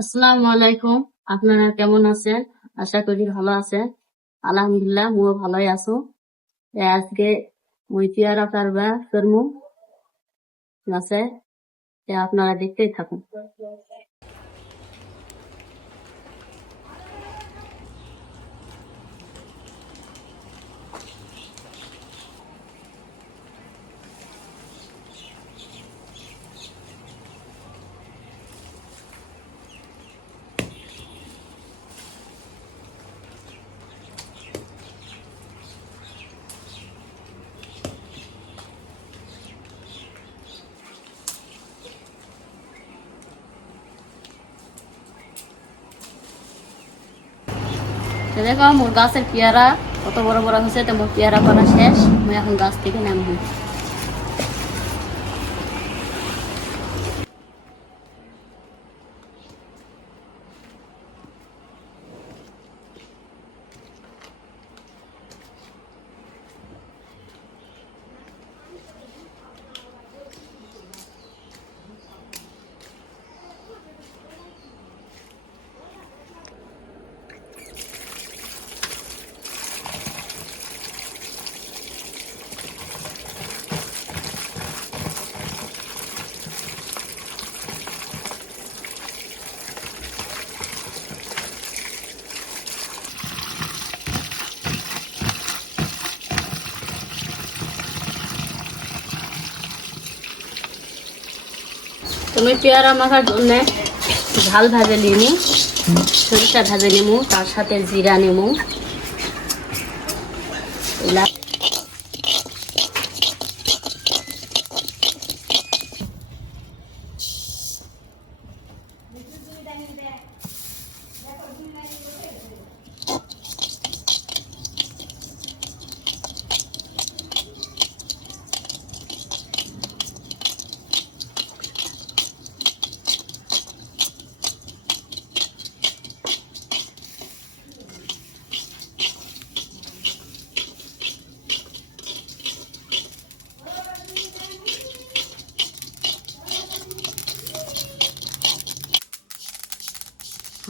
আসসালামু আলাইকুম। আপনারা কেমন আছেন? আশা করি ভালো আছেন। আলহামদুলিল্লাহ মুও ভালোই আছো। আজকে মুই পেয়ারা পারবা করমু আছে? আপনারা দেখতেই থাকুন। দেখো মোর গাছের পেয়ারা কত বড় বড় হয়েছে তো মোর পেয়ারা করা শেষ, মুই এখন গাছ থেকে নামবো তুমি পেয়ারা মাখার জন্য ঝাল ভাজে নিমু সরিষা ভাজে নিমু তার সাথে জিরা নেব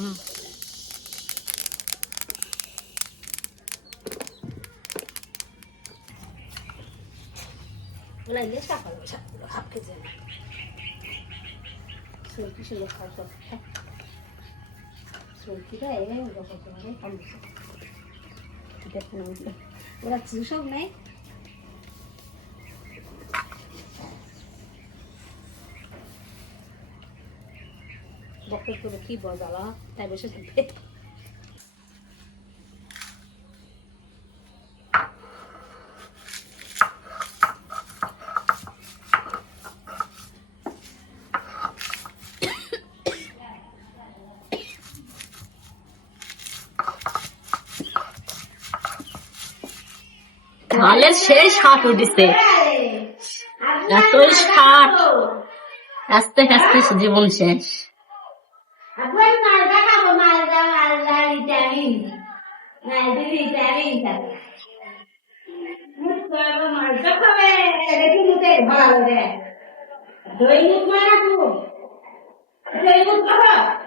嗯。来你的下回我下回我下次我还陪着你这个必须好手机带也没用多我不下别碰到我姐我的没 কি বজালা তাই বসে থাকবে ঝালের সেই শাক উঠেছে এতই শাক আস্তে আস্তে জীবন শেষ। driving. I'll be driving that. જોઈ મૂકવાના તું જોઈ મૂકવા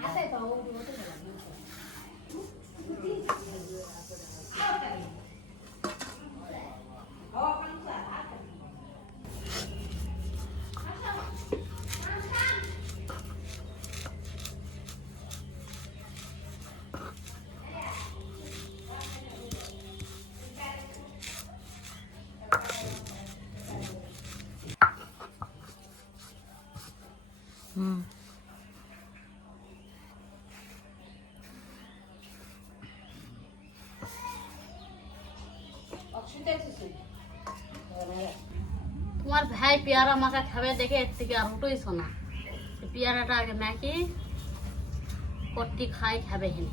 阿塞拜乌姆。তোমার ভাই পেয়ারা মাখা খাবে দেখে এর থেকে আর উঠোইছ না পেয়ারাটা আগে মাখি কট্টি খাই খাবে হেন।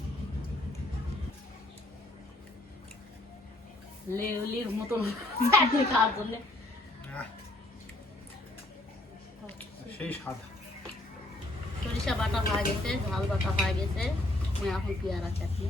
লেউলির মতন। চাটনি খাওয়ার জন্য সেই স্বাদ। সরিষা বাটা হয়ে গেছে ঝাল বাটা হয়ে গেছে। এখন পেয়ারা চাটনি।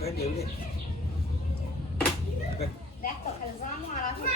Vai, deu, deu. Vai. Vai, tocar, vamos, vamos.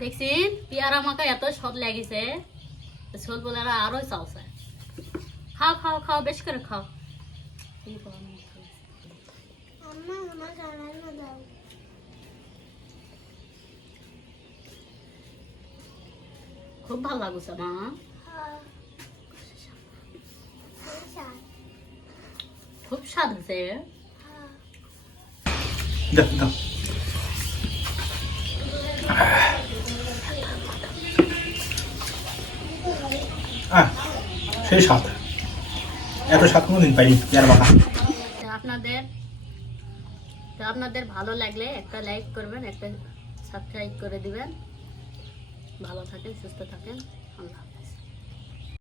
দেখছিন? পেয়ারা মাখা এত স্বাদ লাগিছে। ছোল বলে আরও চালছে। খাও খাও খাও বেশ করে খাও। খুব ভালো লাগুছে মা। হ্যাঁ। খুব স্বাদ। খুব স্বাদ হয়েছে। হ্যাঁ। দাও দাও। সেই স্বাদ। এত স্বাদ কোনোদিন পাইনি পেয়ারা মাখা আপনাদের আপনাদের ভালো লাগলে একটা লাইক করবেন, একটা সাবস্ক্রাইব করে দিবেন। ভালো থাকেন, সুস্থ থাকেন। আল্লাহ।